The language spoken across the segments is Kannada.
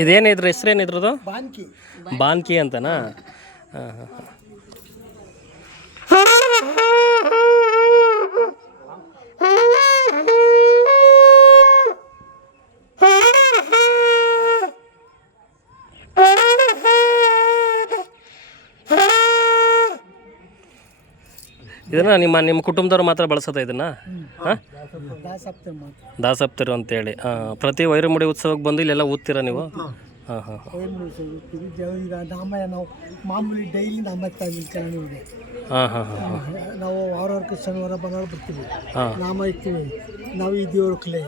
ಇದೇನಿದ್ರ ಹೆಸ್ರೇನಿದ್ರದು? ಬಾನ್ಕಿ. ಬಾನ್ಕಿ ಅಂತನಾ? ಹಾಂ ಹಾಂ ಹಾಂ. ಇದನ್ನ ನಿಮ್ಮ ಕುಟುಂಬದವ್ರು ಮಾತ್ರ ಬಳಸೋದ ಇದನ್ನ? ಹಾಂ, ದಾಸಪ್ತರು ಅಂತೇಳಿ. ಪ್ರತಿ ವೈರಮುಡಿ ಉತ್ಸವಕ್ಕೆ ಬಂದು ಇಲ್ಲೆಲ್ಲ ಊದ್ತೀರಾ ನೀವು? ಹಾಂ ಹಾಂ ಈಗ ನಾವು ಮಾಮೂಲಿ ಡೈಲಿ ನಾಮ ಚೆನ್ನಾಗಿದೆ. ಹಾಂ ಹಾಂ ಹಾಂ. ನಾವು ವಾರಕ್ಕೆ ಶನಿವಾರ ಭಾನುವಾರ ಬರ್ತೀವಿ, ನಾಮ ಇಕ್ತೀವಿ. ನಾವು ಈ ದೇವ್ರ ಕಲೆ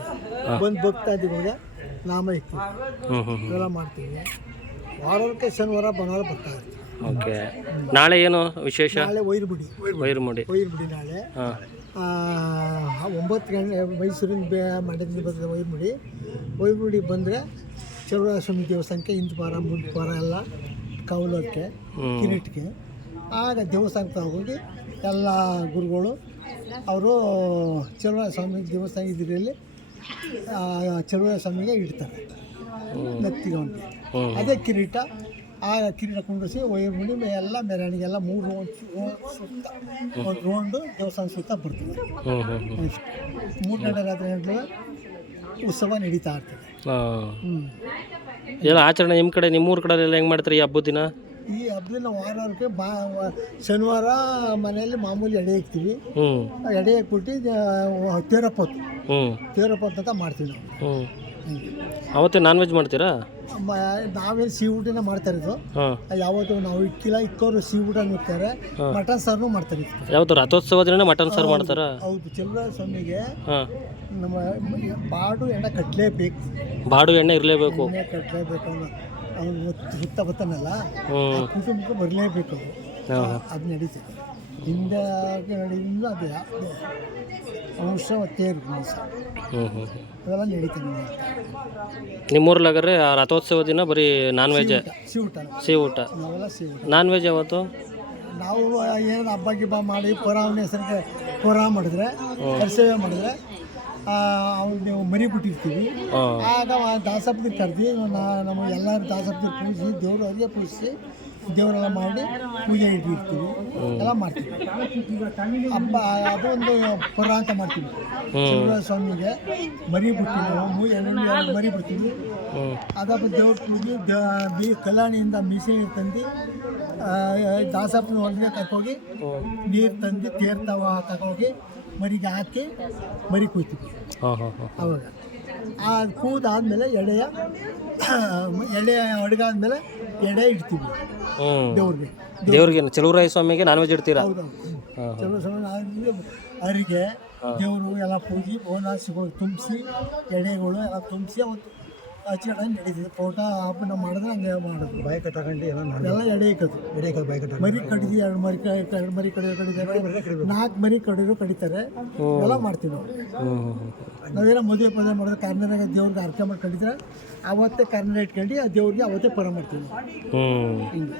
ಬಂದು ಭಕ್ತಾದಿಗಳಿಗೆ ನಾಮ ಇಕ್ತೀವಿ, ಇವೆಲ್ಲ ಮಾಡ್ತೀವಿ. ವಾರಕ್ಕೆ ಶನಿವಾರ ಭಾನುವಾರ ಬರ್ತಾ ಇರ್ತೀವಿ. ಓಕೆ. ನಾಳೆ ಏನು ವಿಶೇಷ? ನಾಳೆ ವೈರಮುಡಿ ನಾಳೆ 9 ಗಂಟೆ ಮೈಸೂರಿಂದ ಮಾಡಿದ್ವಿ. ಬರ್ತದೆ ವೈರಮುಡಿ ಬಂದರೆ ಚೌಡಸ್ವಾಮಿ ದೇವಸ್ಥಾನಕ್ಕೆ ಇಂದು ವಾರ ಮುಂದೆ ವಾರ ಎಲ್ಲ ಕೌಲಕ್ಕೆ ಕಿರೀಟ್ಗೆ ಆಗ ದೇವಸ್ಥಾನಕ್ಕೆ ಹೋಗಿ ಎಲ್ಲ ಗುರುಗಳು ಅವರು ಚೌಡಸ್ವಾಮಿ ದೇವಸ್ಥಾನ ಇದರಲ್ಲಿ ಚೌಡಸ್ವಾಮಿಗೆ ಇಡ್ತಾರೆ ನೆತ್ತಿಗೆ. ಅದೇ ಕಿರೀಟ. ಆ ಕಿರೀಟ ಕುಂಡಿಸಿ ವೈರಮುಡಿ ಎಲ್ಲ ಮೆರವಣಿಗೆ ಎಲ್ಲ 3 ಸುತ್ತ ಒಂದು ರೌಂಡು ದೇವಸ್ಥಾನ ಸುತ್ತ ಬರ್ತೀವಿ. 3 ಗಂಟೆ ರಾತ್ರಿ ಗಂಟೆ ಉತ್ಸವ ನಡೀತಾ ಇರ್ತದೆ. ಎಲ್ಲ ಆಚರಣೆ ನಿಮ್ಮ ಕಡೆ, ನಿಮ್ಮೂರ ಕಡೆ ಎಲ್ಲ ಹೆಂಗೆ ಮಾಡ್ತಾರೆ ಈ ಹಬ್ಬದ ದಿನ? ಈ ಹಬ್ಬದಿನ ವಾರಕ್ಕೆ ಶನಿವಾರ ಮನೆಯಲ್ಲಿ ಮಾಮೂಲಿ ಎಡೆ ಇಕ್ತೀವಿ. ಎಡೆ ಇಕ್ಬಿಟ್ಟು ತೇರಪ್ಪತ್ತು ಅಂತ ಮಾಡ್ತೀವಿ ನಾವು. ಅವತ್ತೇ ನಾನ್ ವೆಜ್ ಮಾಡ್ತೀರಾ? ನಾವೇನು ಸಿಹಿ ಊಟನೇ ಮಾಡ್ತಾ ಇರೋದು. ಯಾವತ್ತು ನಾವು ಇಕ್ಕಿಲ್ಲ, ಇಕ್ಕೋರು ಸಿಹಿ ಊಟ ಇರ್ತಾರೆ. ಮಟನ್ ಸಾರು ಮಾಡ್ತಾರೆ. ಯಾವತ್ತು ರಥೋತ್ಸವ ದಿನ ಮಟನ್ ಸಾರು ಮಾಡ್ತಾರ? ಹೌದು. ಚೌಡಸ್ವಾಮಿಗೆ ನಮ್ಮ ಬಾಡು ಎಣ್ಣೆ ಕಟ್ಟಲೇಬೇಕು. ಬಾಡು ಎಣ್ಣೆ ಇರಲೇಬೇಕು, ಕಟ್ಟಲೇಬೇಕು. ಅವನು ಸುತ್ತ ಬತ್ತನಲ್ಲ, ಕುಟುಂಬಕ್ಕೆ ಬರಲೇಬೇಕು. ಅದು ನಡೀತದೆ. ಹಿಂದೆ ನಡೆಯಿಂದ ಅದೇ ಅಂಶ ತೇರು ಅವೆಲ್ಲ ನಡೀತದೆ. ನಿಮ್ಮೂರ್ಲಾಗ್ರೆ ಆ ರಥೋತ್ಸವ ದಿನ ಬರೀ ನಾನ್ ವೆಜ್, ಸಿಹಿ ಊಟ. ನಾವೆಲ್ಲ ಸಿಹಿ ಊಟ. ನಾನ್ ವೆಜ್ ಯಾವತ್ತು? ನಾವು ಏನು ಹಬ್ಬ ಗಿಬ್ಬ ಮಾಡಿ ಪುರಾವಣೆ ಹೆಸರಿಗೆ ಪುರ ಮಾಡಿದ್ರೆ, ಕರ್ಸೇವೆ ಮಾಡಿದ್ರೆ ಅವ್ರು ನೀವು ಮರಿ ಬಿಟ್ಟಿರ್ತೀವಿ. ಆಗ ದಾಸಪ್ತಿ ಕರೆದು ನಮ್ಮ ಎಲ್ಲರೂ ದಾಸಪ್ತಿ ಪೂಜಿಸಿ ದೇವ್ರವ್ರಿಗೆ ಪೂಜಿಸಿ ದೇವರೆಲ್ಲ ಮಾಡಿ ಪೂಜೆ ಇಟ್ಟಿರ್ತೀವಿ, ಎಲ್ಲ ಮಾಡ್ತೀವಿ. ಹಬ್ಬ ಅದೊಂದು ಪುರ ಅಂತ ಮಾಡ್ತೀವಿ. ಚೌಡಸ್ವಾಮಿಗೆ ಮರಿ ಬಿಡ್ತೀವಿ ನಾವು, ಮರಿ ಬಿಡ್ತೀವಿ. ಅದಪ್ಪ ದೇವ್ರ ಪೂಜೆ ಕಲ್ಯಾಣಿಯಿಂದ ಮೀಸೆ ತಂದು ದಾಸಪ್ಪನ ಒಳಗೆ ಕರ್ಕೋಗಿ ನೀರು ತಂದು ತೀರ್ಥವ ತಗೋಗಿ ಮರಿಗೆ ಹಾಕಿ ಮರಿ ಕೂಯ್ತೀವಿ. ಅವಾಗ ಆ ಕೂದಾದ್ಮೇಲೆ ಎಡೆ ಅಡುಗಾದ್ಮೇಲೆ ಎಡೆ ಇಡ್ತೀವಿ ದೇವ್ರಿಗೆ. ಚಲುವರಾಯ ಸ್ವಾಮಿಗೆ ನಾನ್ ವೆಜ್ ಇಡ್ತೀರಾ? ಚಲುವರಾಯ ಅರಿಗೆ ದೇವರು ಎಲ್ಲ ಪೂಜೆ ಬೋನಾಸಿಗಳು ತುಂಬಿಸಿ ಎಡೆಗಳು ಎಲ್ಲ ತುಂಬಿಸಿ ಅವತ್ತು ಹಚ್ಚಿಡ ನಡೀತಿದೆ. ಫೋಟೋ ಹಬ್ಬನ ಮಾಡಿದ್ರೆ ಹಂಗೆ ಮಾಡೋದು. ಬಾಯಿ ಕಟ್ಟಾಕೊಂಡು ಎಲ್ಲ ಎಡೆ ಬಾಯಿ ಕಟ್ಟ ಮರಿ ಕಡಿದು 2 ಮರಿ ಕಡಿತಾರೆ, 4 ಮರಿ ಕಡಿತಾರೆ. ಎಲ್ಲ ಮಾಡ್ತೀವಿ ನಾವು. ನಾವೇನೋ ಮದುವೆ ಮಾಡಿದ್ರೆ ಕಾರ್ನಾಗ ದೇವ್ರಿಗೆ ಅರ್ಕೆ ಮಾಡಿ ಕಡಿತಾರೆ. ಅವತ್ತೇ ಕಾರ್ನ ಇಟ್ಕೊಂಡು ಆ ದೇವ್ರಿಗೆ ಅವತ್ತೇ ಪರ ಮಾಡ್ತೀವಿ. ಹಿಂಗೆ